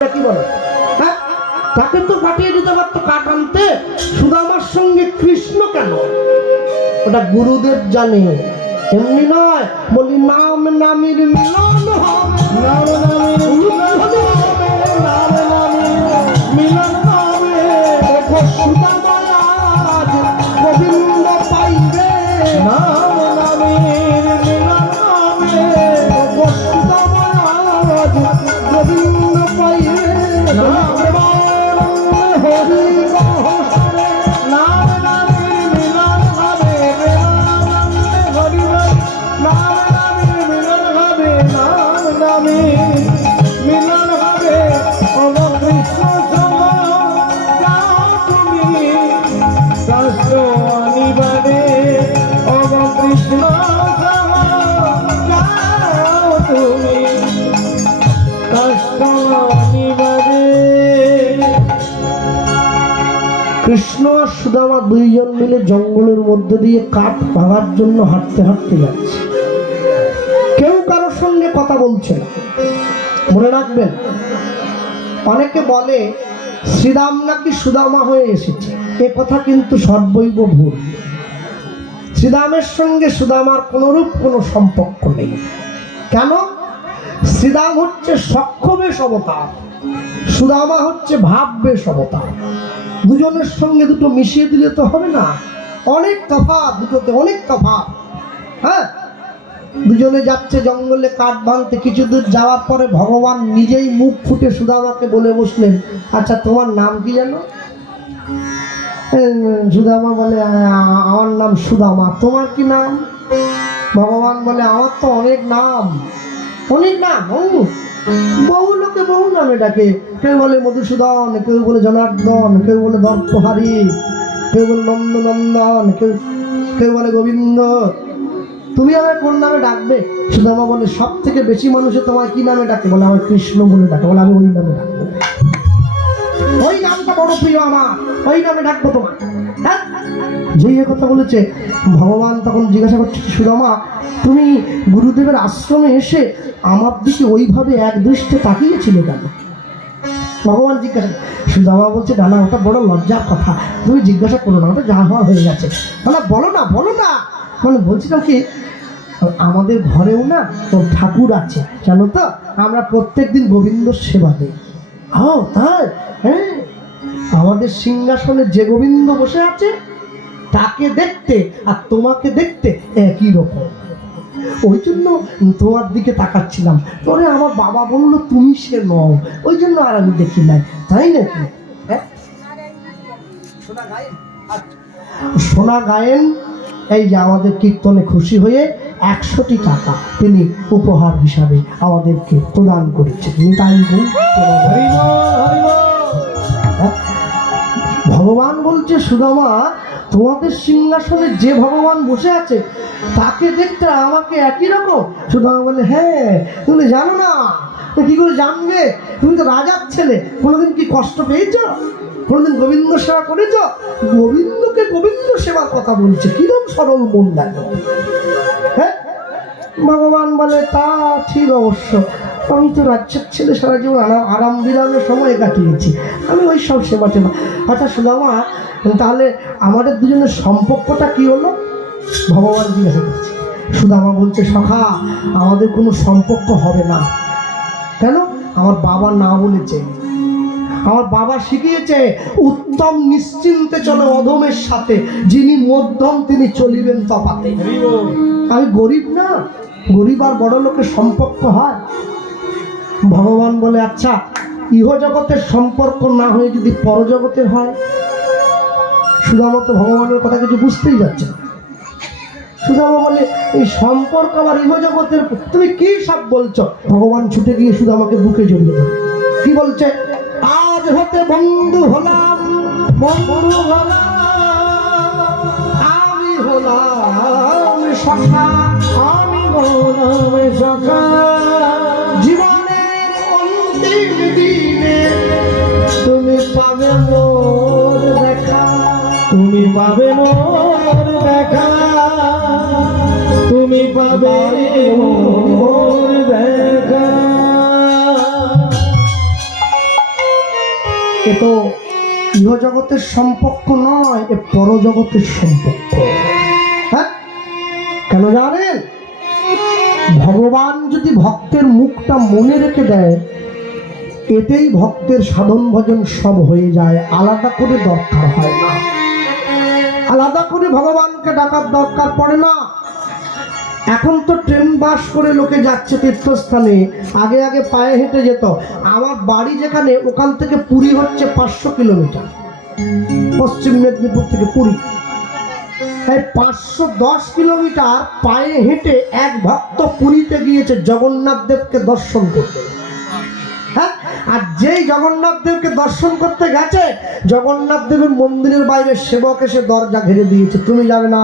কি বলে? হ্যাঁ, তাকে তো কাটিয়ে দিতে পারতো কাঠ আনতে, সুদামার সঙ্গে কৃষ্ণ কেন? ওটা গুরুদেব জানে, এমনি নয়। বলি নাম নামের মিলন হবে, নাম নামের মিলন হবে। সুদামা আজ গোবিন্দ পাইবে, নাম নামের মিলন হবে। সুদামা আজ গোবিন্দ পাইবে, নাম হরি গহরে, নাম নামের মিলন হবে। হরি হরি নাম নামের মিলন হবে, নাম নামের মিলন হবে। অব কৃষ্ণ অনিবাদে, অব কৃষ্ণ যাও তুমি কষ্ট অনিবাদে। কৃষ্ণ আর সুদামা দুইজন মিলে জঙ্গলের মধ্যে দিয়ে কাঠ ভাঙার জন্য হাঁটতে হাঁটতে যাচ্ছে। কেউ কারোর সঙ্গে কথা বলছে না। মনে রাখবেন, অনেকে বলে শ্রীরাম নাকি সুদামা হয়ে এসেছে, এ কথা কিন্তু সর্বৈব ভুল। শ্রীরামের সঙ্গে সুদামার কোনরূপ কোনো সম্পর্ক নেই। কেন? শ্রীরাম হচ্ছে সক্ষবেশ অবতার, সুদামা হচ্ছে ভাববেশ অবতার। দুজনের সঙ্গে দুটো মিশিয়ে দিলে তো হবে না, অনেক তফাৎ, দুটোতে অনেক তফাৎ। হ্যাঁ, দুজনে যাচ্ছে জঙ্গলে কাঠ ভাঙতে। কিছু দূর যাওয়ার পরে ভগবান নিজেই মুখ ফুটে সুদামাকে বলে বসলেন, আচ্ছা তোমার নাম কি জানো? সুদামা বলে, আমার নাম সুদামা। তোমার কি নাম? ভগবান বলে, আমার তো অনেক নাম, অনেক নাম। বহু লোকে বহু নামে ডাকে। কেউ বলে মধুসূদন, কেউ বলে জনার্দন, কেউ বলে দর্পহারি, কেউ বলে নন্দনন্দন, কেউ বলে গোবিন্দ। তুমি আমার কোন নামে ডাকবে? সুদামা বলে, সব থেকে বেশি মানুষে তোমায় কি নামে ডাকে? বলে, আমার কৃষ্ণ বলে ডাকে। বলে, আমি ওই নামে ডাকবো, ওই নামটা বড় প্রিয় আমার, ওই নামে ডাকবো তোমার। হ্যাঁ, যেই কথা বলেছে, ভগবান তখন জিজ্ঞাসা করছে, সুদামা তুমি গুরুদেবের আশ্রমে এসে আমার দিকে ওইভাবে এক দৃষ্টে তাকিয়েছিলে কেন? ভগবান জিজ্ঞাসা। সুদামা বলছে, না না, ওটা বড় লজ্জার কথা, তুমি জিজ্ঞাসা করো না, ওটা যা হওয়া হয়ে গেছে। বলে, বলো না বলো না। মানে বলছিলাম কি, আমাদের ঘরেও না তো ঠাকুর আছে জানো তো, আমরা প্রত্যেকদিন গোবিন্দ সেবা দিই। ও তাই? হ্যাঁ, আমাদের সিংহাসনে যে গোবিন্দ বসে আছে তাকে দেখতে আর তোমাকে দেখতে একই রকম, ওই জন্য তোমার দিকে তাকাচ্ছিলাম। পরে আমার বাবা বললো তুমি সে নও, ওই জন্য আর আমি দেখি নাই। তাই নাকি? হ্যাঁ, সোনা গায়েন এই যে আমাদের কীর্তনে খুশি হয়ে 100টি টাকা তিনি উপহার হিসাবে আমাদেরকে প্রদান করেছেন। ভগবান বলছে, সুদামা তোমাদের সিংহাসনে যে ভগবান বসে আছে তাকে দেখতে আমাকে একই রকম। সুদামা বলে, হ্যাঁ, তুমি জানো না? কি করে জানবে? তুমি তো রাজার ছেলে, কোনোদিন কি কষ্ট পেয়েছ? কোনোদিন গোবিন্দ সেবা করেছ? গোবিন্দকে গোবিন্দ সেবার কথা বলছে, কিরকম সরল মন দেখো। হ্যাঁ, ভগবান বলে, তা ঠিক অবশ্য, আমি তো রাজ্যের ছেলে, সারা জীবন আরাম বিরামের সময় কাটিয়েছি, আমি ওই সব সেবা টেবা। আচ্ছা সুদামা, তাহলে আমাদের দুজনের সম্পর্কটা কি হলো? ভগবান জিজ্ঞাসা করছে। সুদামা বলছে, সখা আমাদের কোনো সম্পর্ক হবে না। কেন? আমার বাবা না বলেছে, আমার বাবা শিখিয়েছে উত্তম নিশ্চিন্তে চলে অধমের সাথে, যিনি মধ্যম তিনি চলিবেন তফাতে। আমি গরিব না, গরিব আর বড় লোকের সম্পর্ক হয়? ভগবান বলে, আচ্ছা ইহজগতের সম্পর্ক না হয়ে যদি পরজগতের হয়? সুদামা তো ভগবানের কথা কিছু বুঝতেই যাচ্ছে না। সুদামা বলে, এই সম্পর্ক আবার ইহজগতের, তুমি কি সব বলছো? ভগবান ছুটে গিয়ে সুদামাকে বুকে জড়িয়ে ধরে কি বলছে, আজ হতে বন্ধু হলাম, বন্ধু হলাম, আমি হলাম সখা, আমি হলাম সখা। জীবনের অন্তিম দিনে তুমি পাবে মোর দেখা, তুমি পাবে মোর দেখা, তুমি পাবে মোর দেখা। এ তো ইহজগতের সম্পর্ক নয়, এ পরজগতের সম্পর্ক। হ্যাঁ, কেন জানেন? ভগবান যদি ভক্তের মুখটা মনে রেখে দেয়, এতেই ভক্তের সাধন ভজন সব হয়ে যায়। আলাদা করে দরকার হয় না, আলাদা করে ভগবানকে ডাকার দরকার পড়ে না। এখন তো ট্রেন বাস করে লোকে যাচ্ছে তীর্থস্থানে, আগে আগে পায়ে হেঁটে যেত। আমার বাড়ি যেখানে, ওখান থেকে পুরী হচ্ছে 500 কিলোমিটার, পশ্চিম মেদিনীপুর থেকে পুরী। এই 510 কিলোমিটার পায়ে হেঁটে এক ভক্ত পুরীতে গিয়েছে জগন্নাথ দেবকে দর্শন করতে। হ্যাঁ, আর যেই জগন্নাথ দেবকে দর্শন করতে গেছে, জগন্নাথ দেবের মন্দিরের বাইরে সেবক এসে দরজা ঘিরে দিয়েছে, তুমি যাবে না।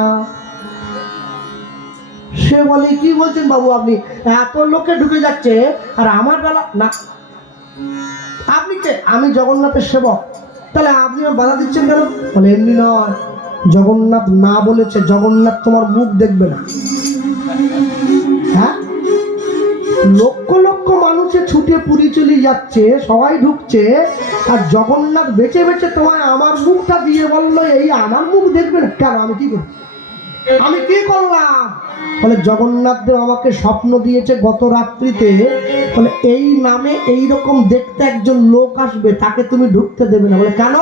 সে বলে, কি বলছেন বাবু আপনি, এত লোকে ঢুকে যাচ্ছে আর আমার বেলা না। আপনি কে? আমি জগন্নাথের সেবক। তাহলে আপনি বাধা দিচ্ছেন কেন? বলে, এমনি নয়, জগন্নাথ না বলেছে, জগন্নাথ তোমার মুখ দেখবে না। হ্যাঁ, লক্ষ লক্ষ মানুষে ছুটে পুরী চলে যাচ্ছে, সবাই ঢুকছে, আর জগন্নাথ বেছে বেছে তোমায় আমার মুখটা দিয়ে বললো এই আমার মুখ দেখবে না। কেন? আমি কি করি? আমি কি করলাম? বলে, জগন্নাথ দেব আমাকে স্বপ্ন দিয়েছে গত রাত্রিতে, বলে এই নামে এই রকম দেখতে একজন লোক আসবে, তাকে তুমি ঢুকতে দেবে না। বলে, কেন?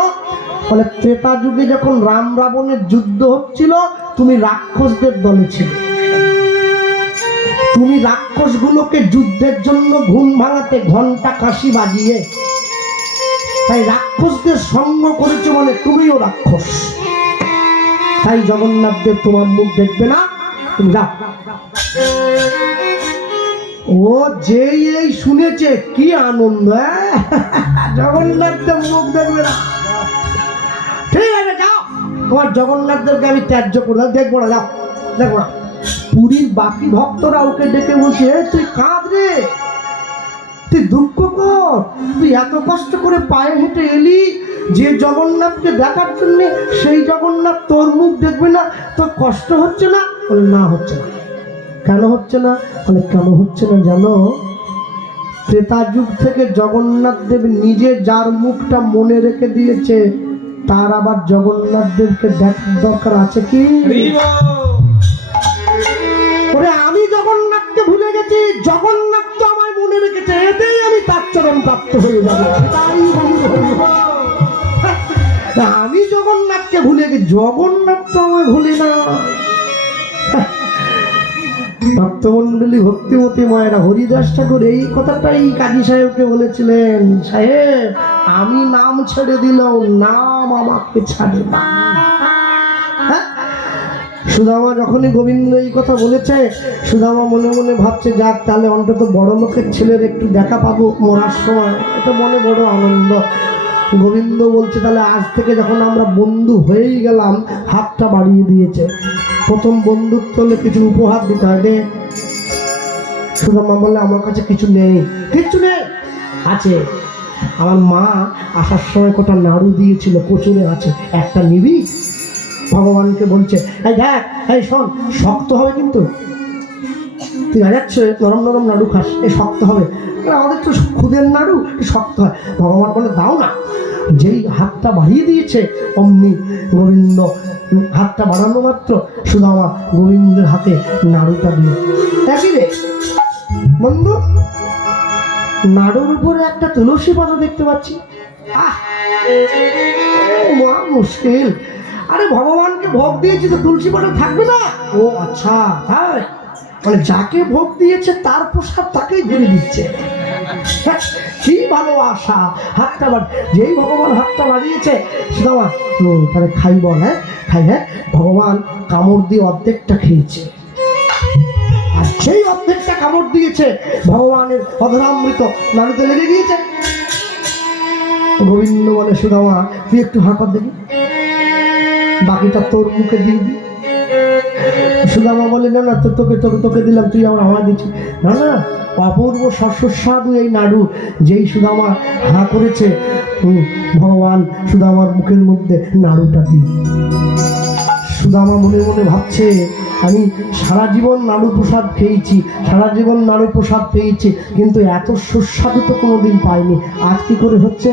বলে, ত্রেতা যুগে যখন রাম রাবণের যুদ্ধ হচ্ছিল, তুমি রাক্ষসদের দলে ছিলে, তুমি রাক্ষসগুলোকে যুদ্ধের জন্য ঘুম ভাঙাতে ঘন্টা কাশি বাজিয়ে, তাই রাক্ষসদের সঙ্গ করেছে, বলে তুমিও রাক্ষস। তাই জগন্নাথ দেব তোমার মুখ দেখবে না, তুমি যাও। ও যেই এই শুনেছে, কি আনন্দ! জগন্নাথ দেব মুখ দেখবে না, ঠিক আছে যাও, তোমার জগন্নাথ দেবকে আমি ত্যায্য করলাম, দেখবো না, যাও, দেখবো না। পুরীর বাকি ভক্তরা ওকে ডেকে বলছে, তুই কাঁদ রে, তুই দুঃখ কর, তুই এত কষ্ট করে পায়ে হেঁটে এলি যে জগন্নাথকে দেখার জন্য, সেই জগন্নাথ তোর মুখ দেখবে না, তোর কষ্ট হচ্ছে না? বলে, না হচ্ছে না। কেন হচ্ছে না? বলে, কেন হচ্ছে না জানো? ত্রেতা যুগ থেকে জগন্নাথ দেব নিজে যার মুখটা মনে রেখে দিয়েছে, তার আবার জগন্নাথ দেবকে দেখার দরকার আছে কি? ওরে, আমি জগন্নাথকে ভুলে গেছি, জগন্নাথ তো আমায় মনে রেখেছে, এতেই আমি তার চরণ প্রাপ্ত হয়ে যাবো। আমি জগন্নাথকে ভুলে গেছি, জগন্নাথ তো আমায় ভুলে না। ভক্তমন্ডলী, ভক্তিমতী মায়েরা, হরিদাস ঠাকুর এই কথাটাই কাজী সাহেবকে বলেছিলেন, সাহেব আমি নাম ছেড়ে দিলাম, নাম আমাকে ছাড়ে না। সুদামা যখনই গোবিন্দ এই কথা বলেছে, সুদামা মনে মনে ভাবছে, যাক তাহলে অন্তত বড় লোকের ছেলের একটু দেখা পাবো মরার সময়, এটা মনে বড় আনন্দ। গোবিন্দ বলছে, তাহলে আজ থেকে যখন আমরা বন্ধু হয়েই গেলাম, হাতটা বাড়িয়ে দিয়েছে, প্রথম বন্ধুত্ব হলে কিছু উপহার দিতে হবে। সুদামা বললে, আমার কাছে কিছু নেই। কিচ্ছু নেই? আছে, আমার মা আসার সময় কটা নাড়ু দিয়েছিল, কচুরে আছে, একটা নিবি? ভগবানকে বলছে, এই দেখ, এই শোন, শক্ত হবে কিন্তু, তুই যাচ্ছে নরম নরম নাড়ু খাস, এই শক্ত হবে, আমাদের তো খুদের নাড়ু শক্ত হয়। ভগবান বলে, দাও না। যেই হাতটা বাড়িয়ে দিয়েছে, অমনি গোবিন্দ হাতটা বাড়ানো মাত্র সুদামা গোবিন্দের হাতে নাড়ুটা দিয়ে, একই রে বন্ধু, নাড়ুর উপরে একটা তুলসী পাতা দেখতে পাচ্ছি। মহা মুশকিল, আরে ভগবানকে ভোগ দিয়েছি তো তুলসী পাতা থাকবে না? ও আচ্ছা, তাই মানে যাকে ভোগ দিয়েছে তার প্রসাদ তাকেই ঘুরে দিচ্ছে। কি ভালোবাসা! হাতটা যেই ভগবান হাতটা বাড়িয়েছে, সুদামা তাহলে খাই বল, হ্যাঁ খাই। হ্যাঁ, ভগবান কামড় দিয়ে অর্ধেকটা খেয়েছে, আর সেই অর্ধেকটা কামড় দিয়েছে ভগবানের অধরামৃত নাড়ুতে লেগে গিয়েছে। গোবিন্দ বলে, সুদামা তুই একটু হাঁকা দেখি, বাকিটা তোর মুখে দিয়ে দি। সুদামা বলে, না না, তোকে তোকে তোকে দিলাম, তুই আমার দিচ্ছি। না না, অপূর্ব সুস্বাদু এই নাড়ু। যেই সুদামা হাঁ করেছে, ভগবান সুদামার মুখের মধ্যে নাড়ুটা দিয়ে। সুদামা মনে মনে ভাবছে, আমি সারা জীবন নাড়ু প্রসাদ খেয়েছি, সারা জীবন নাড়ু প্রসাদ পেয়েছি, কিন্তু এত সুস্বাদু তো কোনোদিন পাইনি, আজ কি করে হচ্ছে?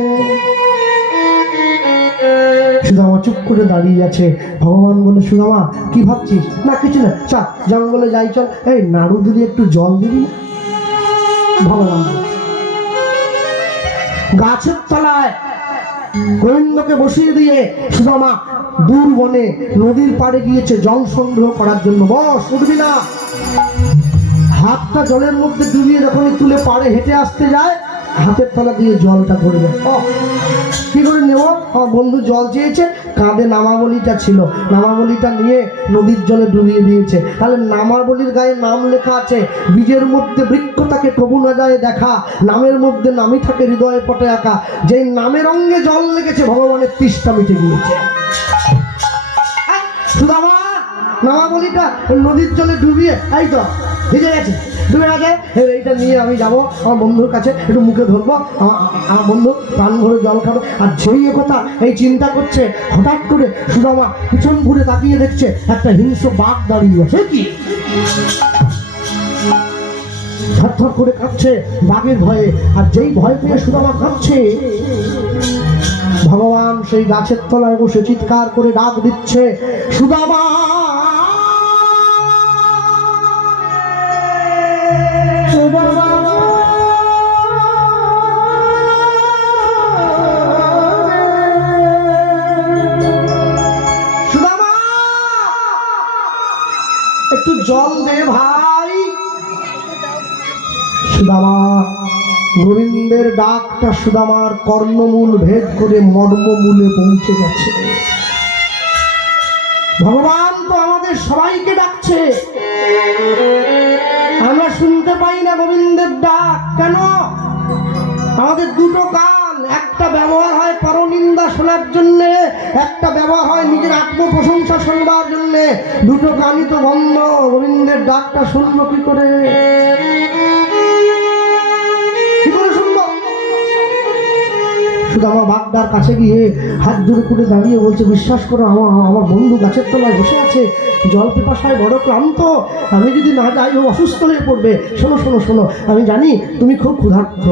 সুদামা চুপ করে দাঁড়িয়ে আছে। ভগবান বলে, সুদামা কি ভাবছিস? না কিছু না, চল জঙ্গলে যাই, চল। এই নাড়ু দিদি একটু জল দিবি। ভগবান গাছের তলায় গোবিন্দকে বসিয়ে দিয়ে সুদামা দূর বনে নদীর পাড়ে গিয়েছে জল সংগ্রহ করার জন্য। বস, উঠবি না। হাতটা জলের মধ্যে ডুবিয়ে যখনই তুলে পাড়ে হেঁটে আসতে যায়, হাতের তলা দিয়ে জলটা পড়ে যায়। কি করে নেব? বন্ধু জল চেয়েছে, কাঁধে নামাবলিটা ছিল, নামাবলিটা নিয়ে নদীর জলে ডুবিয়ে দিয়েছে। তাহলে নামাবলির গায়ে নাম লেখা আছে, বীজের মধ্যে বৃক্ষ থাকে তবু না যায় দেখা, নামের মধ্যে নামই থাকে হৃদয়ে পটে আঁকা। যেই নামের অঙ্গে জল লেগেছে, ভগবানের তৃষ্ণা মিটে গিয়েছে। সুদামা নামাবলিটা নদীর জলে ডুবিয়ে, এই তো ভিজে গেছে, ডুবে গেছে, এইটা নিয়ে আমি যাব আমার বন্ধুর কাছে, একটু মুখে ধরবো, আমার বন্ধু প্রাণ ভরে জল খাবে। আর যেই কথা এই চিন্তা করছে, হঠাৎ করে সুদামা পিছন ঘুরে তাকিয়ে দেখছে একটা হিংস্র বাঘ দাঁড়িয়ে আছে। কি থরথর করে কাঁপছে বাঘের ভয়ে। আর যেই ভয় পেয়ে সুদামা কাঁপছে, ভগবান সেই গাছের তলায় বসে চিৎকার করে ডাক দিচ্ছে, সুদামা একটু জল দে ভাই। সুদামা গোবিন্দের ডাকটা সুদামার কর্ণমূল ভেদ করে মর্মমূলে পৌঁছে গেছে। ভগবান তো আমাদের সবাইকে ডাকছে, আমরা শুনতে পাই না গোবিন্দের ডাক কেন? আমাদের দুটো কান, একটা ব্যবহার হয় পরনিন্দা শোনার জন্যে, একটা ব্যবহার হয় নিজের আত্মপ্রশংসা শুনবার জন্যে। দুটো কানই তো বন্ধ, গোবিন্দের ডাকটা শুনবো কি করে? শুনবো? সুদামা বাগদার কাছে গিয়ে হাত জোড়ে করে দাঁড়িয়ে বলছে, বিশ্বাস করো, আমার বন্ধু গাছের তলায় বসে আছে, জল পিপাসায় বড় ক্লান্ত, আমি যদি না যাই ও অসুস্থ হয়ে পড়বে। শোনো শোনো শোনো, আমি জানি তুমি খুব ক্ষুধার্ত,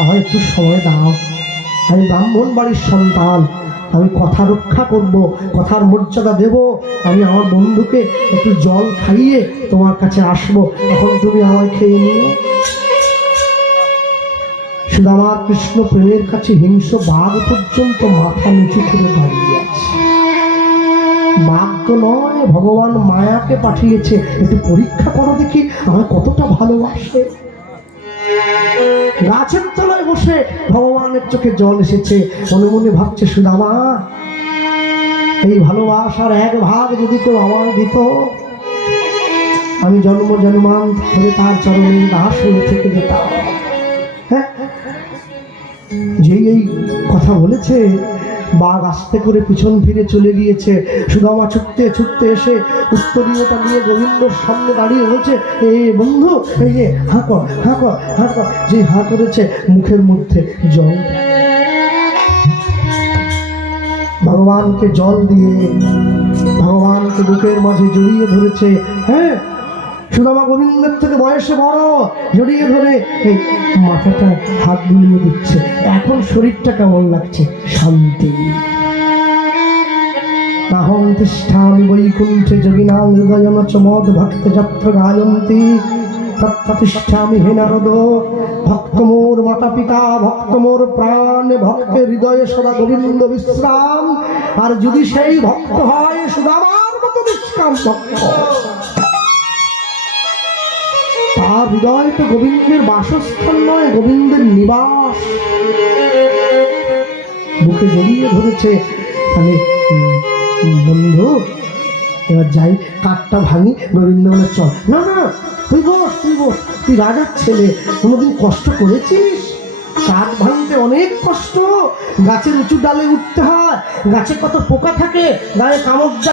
আমার একটু সময় দাও। আমি ব্রাহ্মণ বাড়ির সন্তান, আমি কথা রক্ষা করব, কথার মর্যাদা দেব। আমি আমার বন্ধুকে একটু জল খাইয়ে তোমার কাছে আসবো, তখন তুমি আমায় খেয়ে নিও। সুদামার কৃষ্ণ প্রেমের কাছে হিংস্র বাঘ পর্যন্ত মাথা নিচু করে দাঁড়িয়ে আছে। বাঘ তো নয়, ভগবান মায়াকে পাঠিয়েছে, একটু পরীক্ষা করো দেখি আমায় কতটা ভালোবাসে। গাছের তলায় বসে ভগবানের চোখে জল এসেছে, মনে মনে ভাবছে, সুদামা এই ভালোবাসার এক ভাগ যদি কেউ আমায় দিত, আমি জন্ম জন্মান্ত ধরে তার চরণে দাস হয়ে থেকে যেতাম। হ্যাঁ, যেই এই কথা বলেছে, বাঘ আস্তে করে পিছন ফিরে চলে গিয়েছে। সুদামা ছুটতে ছুটতে এসে উত্তরীয়টা নিয়ে গোবিন্দর সামনে দাঁড়িয়ে বলছে, এ বন্ধু, এই যে হা কর, হা কর, হা কর। যে হা করেছে, মুখের মধ্যে জল। ভগবানকে জল দিয়ে ভগবানকে বুকের মাঝে জড়িয়ে ধরেছে। হ্যাঁ, সুদামা গোবিন্দের থেকে বয়সে বড়, জড়িয়ে ধরে এই মাথাটা হাত বুলিয়ে দিচ্ছে। এখন শরীরটা কেমন লাগছে? শান্তি। নাহং তিষ্ঠামি বৈকুণ্ঠে যোগিনাং হৃদয়ন চ মদ ভক্তে যত্র গায়ন্তি তত্র তিষ্ঠামি হে নারদ। ভক্ত মোর মাতা পিতা, ভক্ত মোর প্রাণ, ভক্তের হৃদয়ে সদা গোবিন্দ বিশ্রাম। আর যদি সেই ভক্ত হয় সুদামার মতো নিষ্কাম ভক্ত, তার হৃদয় তো গোবিন্দের বাসস্থান নয়, গোবিন্দের নিবাস। বুকে জড়িয়ে ধরেছে। তাহলে বন্ধু এবার যাই, কাঠটা ভাঙি। গোবিন্দ বলে, চল। না না, তুই বস, তুই বস, তুই রাজার ছেলে, কোনোদিন কষ্ট করেছিস? কাঠ ভাঙতে অনেক কষ্ট, গাছের উঁচু ডালে উঠতে হয়, গাছে কত পোকা থাকে, গায়ে কামড়